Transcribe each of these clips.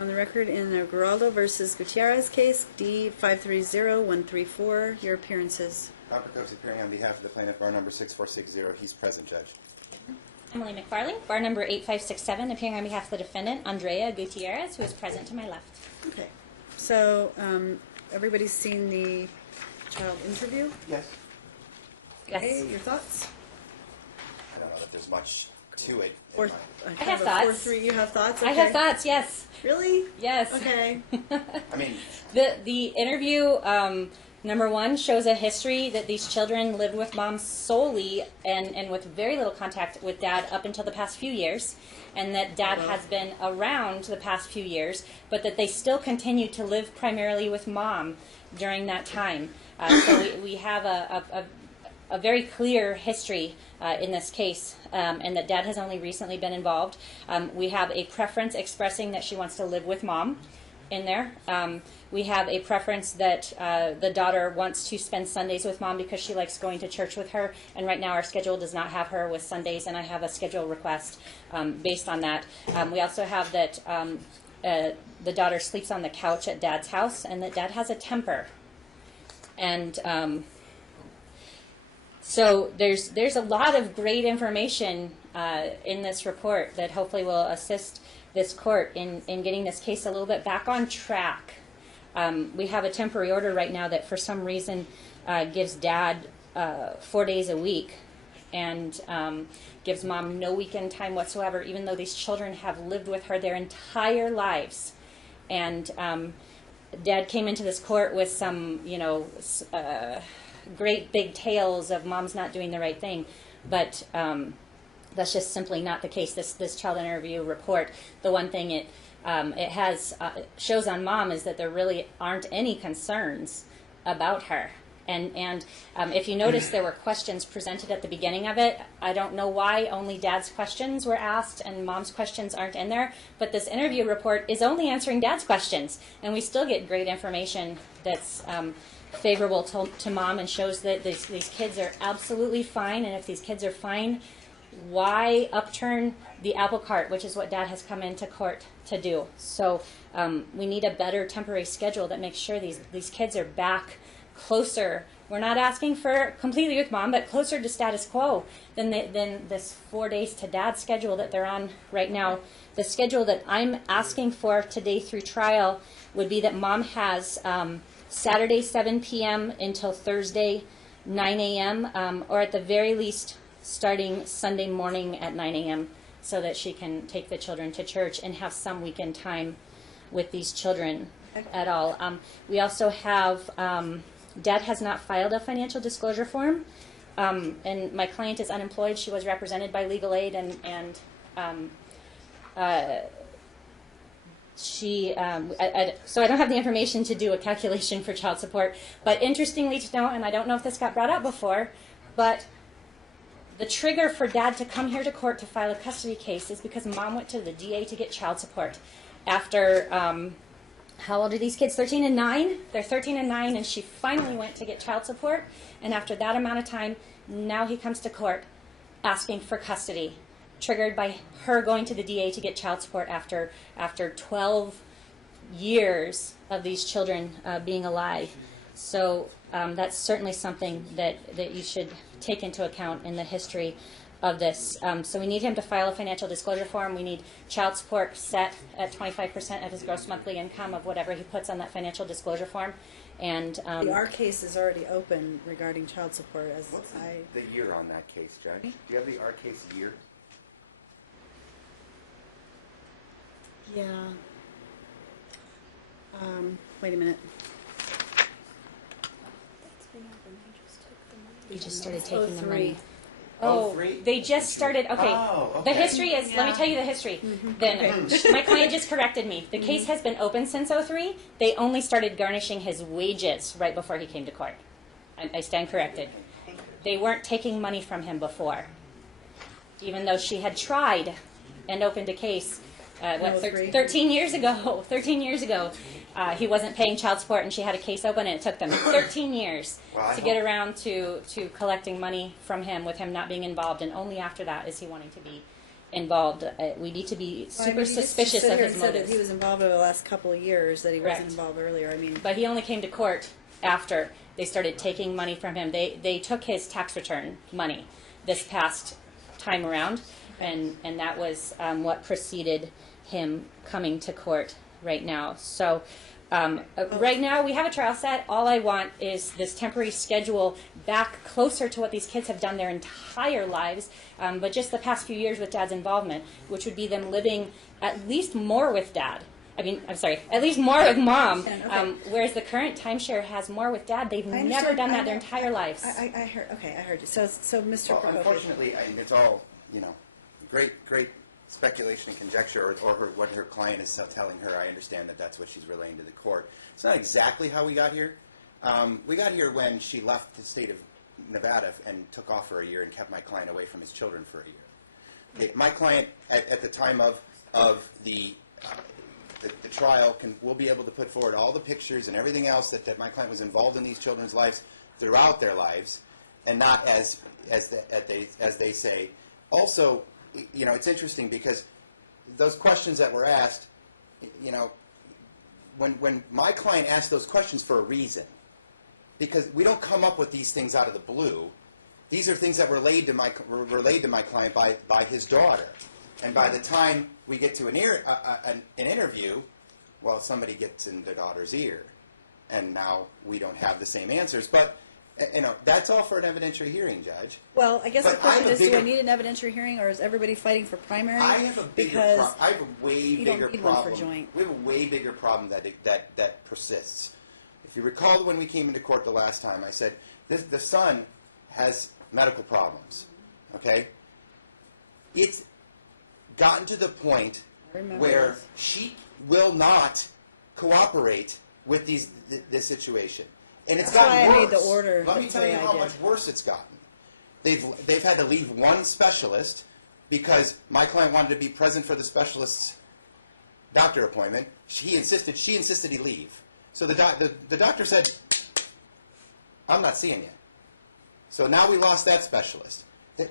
On the record in the Geraldo versus Gutierrez case, D530134, your appearances. Dr. Coates appearing on behalf of the plaintiff, bar number 6460. He's present, Judge. Emily McFarling, bar number 8567, appearing on behalf of the defendant, Andrea Gutierrez, who is present to my left. Okay. So, everybody's seen the child interview? Yes. Okay, Yes. your thoughts? I don't know that there's much to it. Or, I have thoughts. 4-3, you have thoughts? I Okay. have thoughts, yes. Really? Yes. Okay. I mean, The interview, number one, shows a history that these children lived with mom solely and with very little contact with dad up until the past few years, and that dad has been around the past few years, but that they still continue to live primarily with mom during that time. So we have a very clear history in this case, and that dad has only recently been involved. We have a preference expressing that she wants to live with mom in there. We have a preference that the daughter wants to spend Sundays with mom because she likes going to church with her, and right now our schedule does not have her with Sundays, and I have a schedule request based on that. We also have that the daughter sleeps on the couch at dad's house, and that dad has a temper. And so there's a lot of great information in this report that hopefully will assist this court in getting this case a little bit back on track. We have a temporary order right now that for some reason gives dad 4 days a week and gives mom no weekend time whatsoever, even though these children have lived with her their entire lives. And dad came into this court with some, great big tales of mom's not doing the right thing, but that's just simply not the case. This child interview report, the one thing it has shows on mom is that there really aren't any concerns about her. And if you notice, there were questions presented at the beginning of it. I don't know why only dad's questions were asked and mom's questions aren't in there, but this interview report is only answering dad's questions, and we still get great information that's favorable to mom and shows that these kids are absolutely fine. And if these kids are fine, why upturn the apple cart, which is what dad has come into court to do? So we need a better temporary schedule that makes sure these kids are back closer. We're not asking for completely with mom, but closer to status quo than this 4 days to dad schedule that they're on right now. The schedule that I'm asking for today through trial would be that mom has Saturday 7 p.m. until Thursday 9 a.m. Or at the very least starting Sunday morning at 9 a.m. so that she can take the children to church and have some weekend time with these children at all. We also have, dad has not filed a financial disclosure form, and my client is unemployed. She was represented by legal aid, and so I don't have the information to do a calculation for child support. But interestingly to note, and I don't know if this got brought up before, but the trigger for dad to come here to court to file a custody case is because mom went to the DA to get child support. After, how old are these kids? 13 and 9? They're 13 and 9, and she finally went to get child support. And after that amount of time, now he comes to court asking for custody, triggered by her going to the DA to get child support after 12 years of these children being alive. So that's certainly something that you should take into account in the history of this. So we need him to file a financial disclosure form. We need child support set at 25% of his gross monthly income of whatever he puts on that financial disclosure form. And our case is already open regarding child support. What's the year on that case, Judge? Do you have the our case year? Yeah. Wait a minute. we just started taking the 03. money. Oh, Oh, three? they just started. Okay. Oh, The okay. history is, let me tell you the history. Then my client just corrected me. The case has been open since '03. They only started garnishing his wages right before he came to court. I stand corrected. They weren't taking money from him before, even though she had tried and opened a case 13 years ago. 13 years ago, he wasn't paying child support, and she had a case open, and it took them 13 years to get around to collecting money from him, with him not being involved, and only after that is he wanting to be involved. We need to be Well, I super mean, he just suspicious stood of here his and said that motives. he was involved over the last couple of years, that he Correct. wasn't involved earlier. I mean, But he only came to court after they started taking money from him. They took his tax return money this past time around, and that was what preceded him coming to court right now. So right now we have a trial set. All I want is this temporary schedule back closer to what these kids have done their entire lives, but just the past few years with Dad's involvement, which would be them living at least more with Dad. At least more with Mom. Okay. Whereas the current timeshare has more with Dad. They've I never understand. done I that their know. entire lives. I heard. Okay, I heard you. So Mr. Well, Prokofiev. unfortunately, it's all, great speculation and conjecture, or what her client is telling her. I understand that that's what she's relaying to the court. It's not exactly how we got here. We got here when she left the state of Nevada and took off for a year and kept my client away from his children for a year. Okay, my client, at the time of the trial, will be able to put forward all the pictures and everything else that my client was involved in these children's lives throughout their lives, and not as they say. Also, it's interesting because those questions that were asked, when my client asked those questions for a reason, because we don't come up with these things out of the blue. These are things that were relayed to my client by his daughter. And by the time we get to an interview, well, somebody gets in the daughter's ear, and now we don't have the same answers. But that's all for an evidentiary hearing, Judge. Well, I guess the But I have question a is, do I bigger- need an evidentiary hearing, or is everybody fighting for primary? I have a bigger because I have a way you bigger don't need one for problem. joint. We have a way bigger problem that persists. If you recall, when we came into court the last time, I said the son has medical problems. Okay, it's gotten to the point I remember where this. she will not cooperate with this situation, and it's That's gotten why I worse. made the order Let me the tell way you I how did. much worse it's gotten. They've had to leave one specialist because my client wanted to be present for the specialist's doctor appointment. She insisted he leave. So the doctor said, "I'm not seeing you." So now we lost that specialist.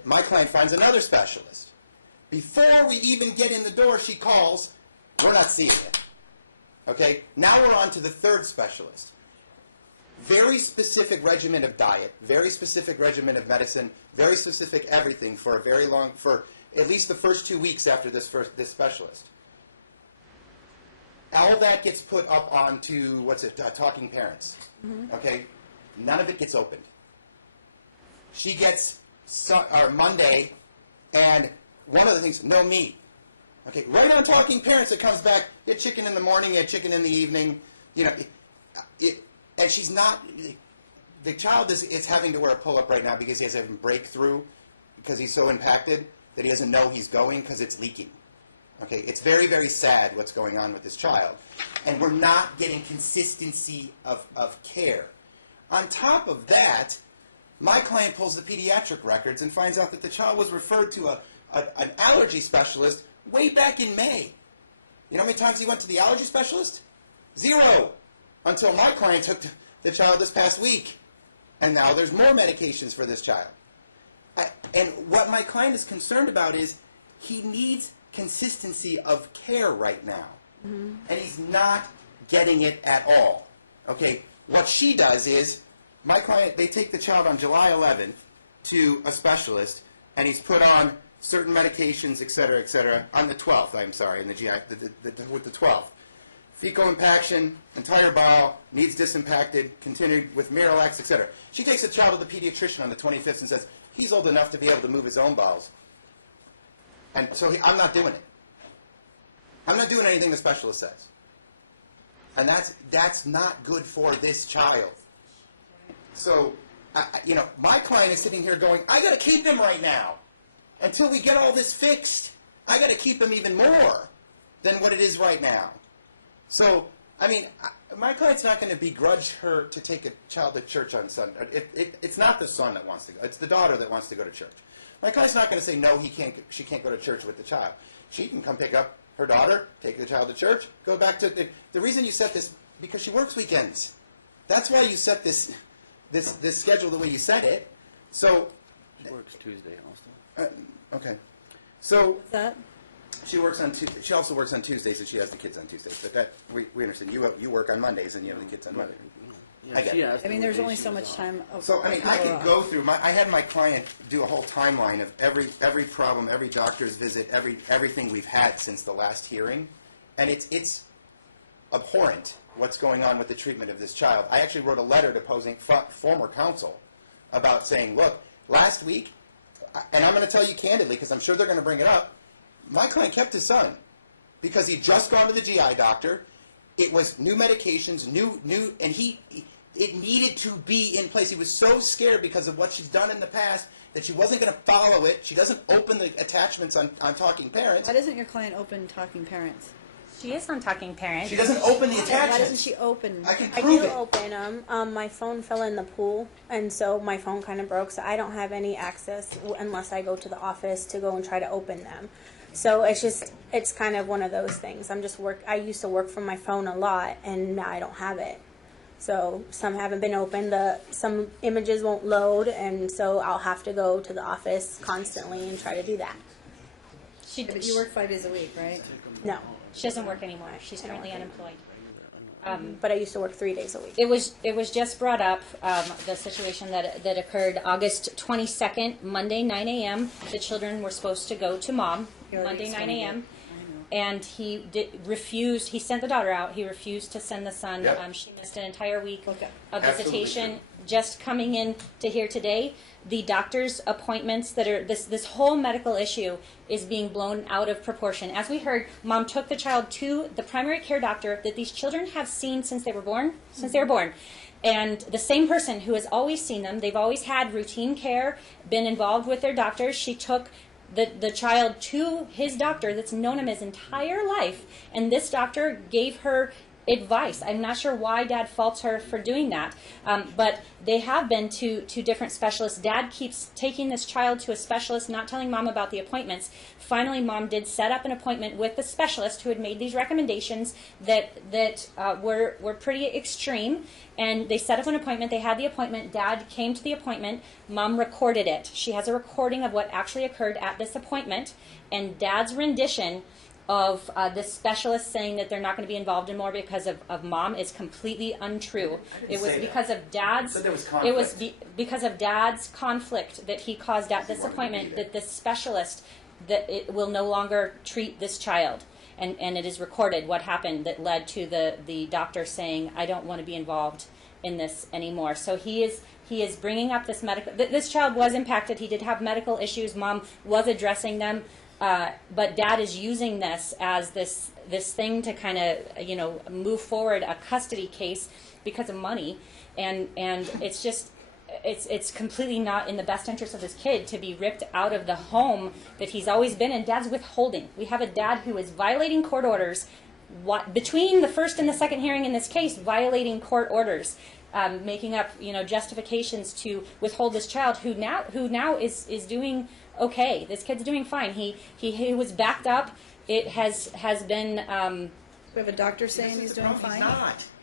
My client finds another specialist. Before we even get in the door, she calls, "We're not seeing you." Okay? Now we're on to the third specialist. Very specific regimen of diet, very specific regimen of medicine, very specific everything for at least the first 2 weeks after this specialist. All that gets put up onto, Talking Parents. Mm-hmm. Okay? None of it gets opened. She gets Monday, and one of the things, no meat. Okay, right on Talking Parents, it comes back, you had chicken in the morning, you had chicken in the evening, and she's not, the child is having to wear a pull-up right now because he has a breakthrough, because he's so impacted that he doesn't know he's going because it's leaking. Okay, it's very, very sad what's going on with this child. And we're not getting consistency of care. On top of that, my client pulls the pediatric records and finds out that the child was referred to an allergy specialist way back in May. You know how many times he went to the allergy specialist? 0. Until my client took the child this past week. And now there's more medications for this child. And what my client is concerned about is he needs consistency of care right now. Mm-hmm. And he's not getting it at all. Okay, what she does is, my client, they take the child on July 11th to a specialist, and he's put on certain medications, et cetera, on the 12th, I'm sorry, in the GI, with the 12th. Fecal impaction, entire bowel, needs disimpacted, continued with Miralax, et cetera. She takes the child to the pediatrician on the 25th and says, he's old enough to be able to move his own bowels. And so I'm not doing it. I'm not doing anything the specialist says. And that's not good for this child. So, my client is sitting here going, I got to keep him right now. Until we get all this fixed, I got to keep him even more than what it is right now. So, my client's not going to begrudge her to take a child to church on Sunday. It's not the son that wants to go. It's the daughter that wants to go to church. My client's not going to say, no, she can't go to church with the child. She can come pick up her daughter, take the child to church, go back to... The reason you set this, because she works weekends. That's why you set this schedule the way you set it. So... She works Tuesday also. Okay. So What's that? she works on she also works on Tuesdays, and she has the kids on Tuesdays. But that we understand. You work on Mondays, and you have the kids on Monday. I get it. I mean, there's only so much time. So I mean, I could go through. I had my client do a whole timeline of every problem, every doctor's visit, everything we've had since the last hearing, and it's abhorrent what's going on with the treatment of this child. I actually wrote a letter deposing former counsel about saying, look, last week, and I'm going to tell you candidly because I'm sure they're going to bring it up. My client kept his son because he'd just gone to the GI doctor. It was new medications, and it needed to be in place. He was so scared because of what she's done in the past that she wasn't going to follow it. She doesn't open the attachments on Talking Parents. Why doesn't your client open Talking Parents? She is on Talking Parents. She doesn't open the attachments. Why doesn't she open? I can I prove do it. open them. My phone fell in the pool, and so my phone kind of broke, so I don't have any access unless I go to the office to go and try to open them. So it's kind of one of those things. I used to work from my phone a lot, and now I don't have it. So some haven't been opened. Some images won't load, and so I'll have to go to the office constantly and try to do that. But you work 5 days a week, right? No, She doesn't work anymore. She's currently unemployed. but I used to work 3 days a week. It was just brought up, the situation that occurred August 22nd, Monday, 9 a.m. The children were supposed to go to mom, Monday, 9 a.m. And he refused. He sent the daughter out. He refused to send the son. Yep. She missed an entire week of Absolutely visitation. true. Just coming in to here today, the doctor's appointments that are this whole medical issue is being blown out of proportion. As we heard, mom took the child to the primary care doctor that these children have seen since they were born. And the same person who has always seen them, they've always had routine care, been involved with their doctors. She took the child to his doctor that's known him his entire life, and this doctor gave her advice. I'm not sure why Dad faults her for doing that, but they have been to different specialists. Dad keeps taking this child to a specialist, not telling Mom about the appointments. Finally, Mom did set up an appointment with the specialist who had made these recommendations that were pretty extreme, and they set up an appointment. They had the appointment. Dad came to the appointment. Mom recorded it. She has a recording of what actually occurred at this appointment, and Dad's rendition of this specialist saying that they're not going to be involved anymore because of Mom is completely untrue. It was because of Dad's. But there was It was conflict. because of Dad's conflict that he caused at this appointment that this specialist that it will no longer treat this child, and it is recorded what happened that led to the doctor saying, I don't want to be involved in this anymore. So he is bringing up this medical. This child was impacted. He did have medical issues. Mom was addressing them. But Dad is using this as this thing to kind of move forward a custody case because of money, and it's just it's completely not in the best interest of this kid to be ripped out of the home that he's always been in. Dad's withholding. We have a dad who is violating court orders between the first and the second hearing in this case, violating court orders. Making up justifications to withhold this child who now is doing okay. This kid's doing fine. He was backed up. It has been. We have a doctor saying he's doing fine.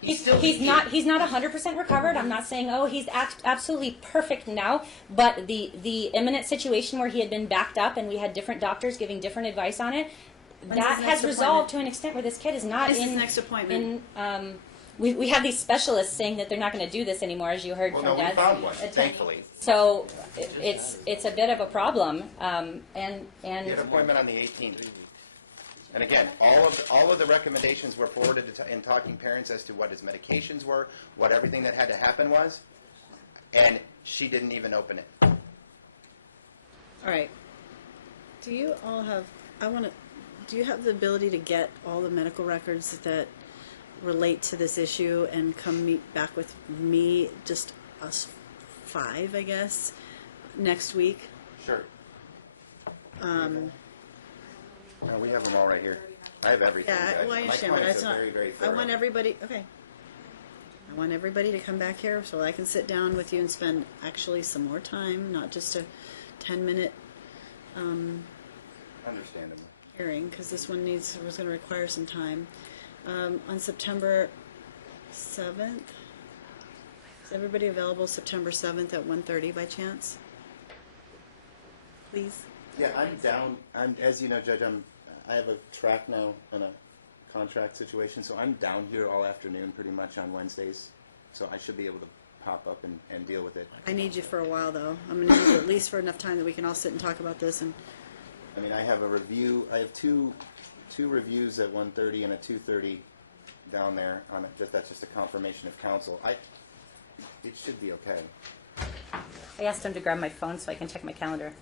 He's not. He's not 100% recovered. I'm not saying he's absolutely perfect now, but the imminent situation where he had been backed up and we had different doctors giving different advice on it, When's that his has next resolved appointment? to an extent where this kid is not When's in his next appointment? We have these specialists saying that they're not going to do this anymore, as you heard Well, from no, we Dad. found one, thankfully. So it's a bit of a problem, and He had an appointment on the 18th. And again, all of the recommendations were forwarded in Talking Parents as to what his medications were, what everything that had to happen was, and she didn't even open it. All right. Do you all have? Do you have the ability to get all the medical records that relate to this issue and come meet back with me, just us five, I guess, next week? Sure. No, we have them all right here. I have everything. Yeah, well, I understand, My but clients it's are not. very, very I thorough. want everybody. Okay. I want everybody to come back here so I can sit down with you and spend actually some more time, not just a 10-minute Understandable. hearing, because this one was going to require some time. On September 7th, is everybody available September 7th at 1:30 by chance? Please. Yeah, I'm down. As you know, Judge, I have a track now on a contract situation, so I'm down here all afternoon pretty much on Wednesdays. So I should be able to pop up and deal with it. I need you for a while, though. I'm going to need you at least for enough time that we can all sit and talk about this. And I mean, I have a review. I have two reviews at 1:30 and a 2:30 down there. That's just a confirmation of counsel. It should be okay. I asked him to grab my phone so I can check my calendar.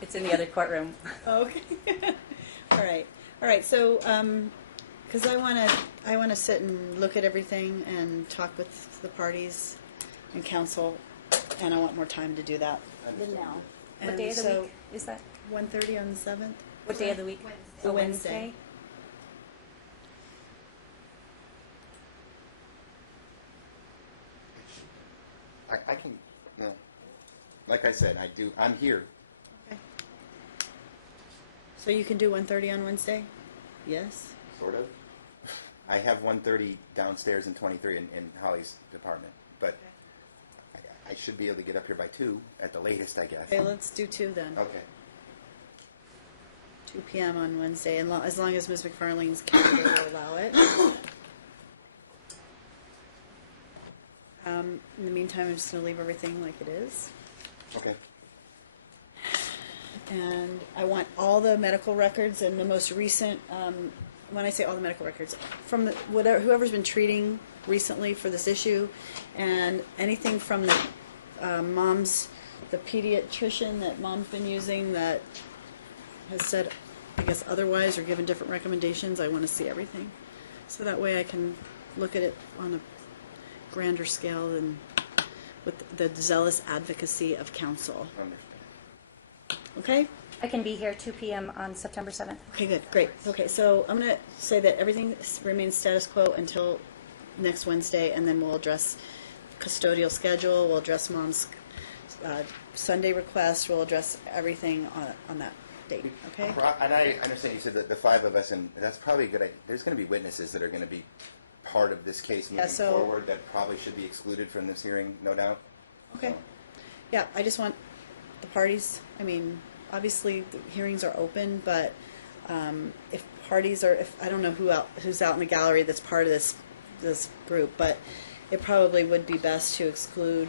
It's in the other courtroom. okay, all right. So, because I want to sit and look at everything and talk with the parties and counsel, and I want more time to do that than now. What day of the week is that? 1:30 on the 7th. What day of the week? A Wednesday. I can. No. Like I said, I'm here. Okay. So you can do 1:30 on Wednesday? Yes. Sort of. I have 1:30 downstairs in 23 in Holly's department, but I should be able to get up here by 2 at the latest, I guess. Okay, let's do 2 then. Okay. 2 p.m. on Wednesday, and as long as Ms. McFarlane's calendar will allow it. In the meantime, I'm just going to leave everything like it is. Okay. And I want all the medical records and the most recent, when I say all the medical records, from whoever's been treating recently for this issue, and anything from the the pediatrician that mom's been using that has said, I guess, otherwise or given different recommendations. I want to see everything. So that way I can look at it on a grander scale and with the zealous advocacy of counsel. Understand. Okay? I can be here 2 p.m. on September 7th. Okay, good. Great. Okay, so I'm going to say that everything remains status quo until next Wednesday, and then we'll address custodial schedule, we'll address mom's Sunday request, we'll address everything on that date, okay? And I understand you said that the 5 of us, and that's probably a good idea. There's going to be witnesses that are going to be part of this case moving forward that probably should be excluded from this hearing, no doubt. Okay. Yeah, I just want the parties, I mean, obviously the hearings are open, but if parties are, I don't know who's out in the gallery that's part of this group, but it probably would be best to exclude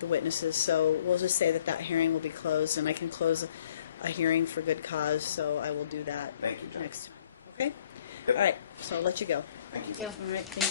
the witnesses. So we'll just say that hearing will be closed, and I can close a hearing for good cause, so I will do that. Thank you, John. Next time. Okay? Yep. All right, so I'll let you go. Thank you. All right, thank